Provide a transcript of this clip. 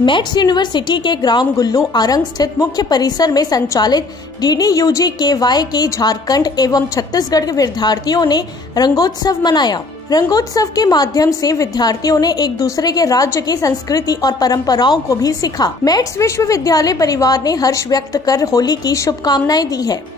Mats university के ग्राम गुल्लू आरंग स्थित मुख्य परिसर में संचालित DDUGKY के झारखंड एवं छत्तीसगढ़ के विद्यार्थियों ने रंगोत्सव मनाया। रंगोत्सव के माध्यम से विद्यार्थियों ने एक दूसरे के राज्य की संस्कृति और परंपराओं को भी सीखा। मैट्स विश्वविद्यालय परिवार ने हर्ष व्यक्त कर होली की शुभकामनाएं दी है।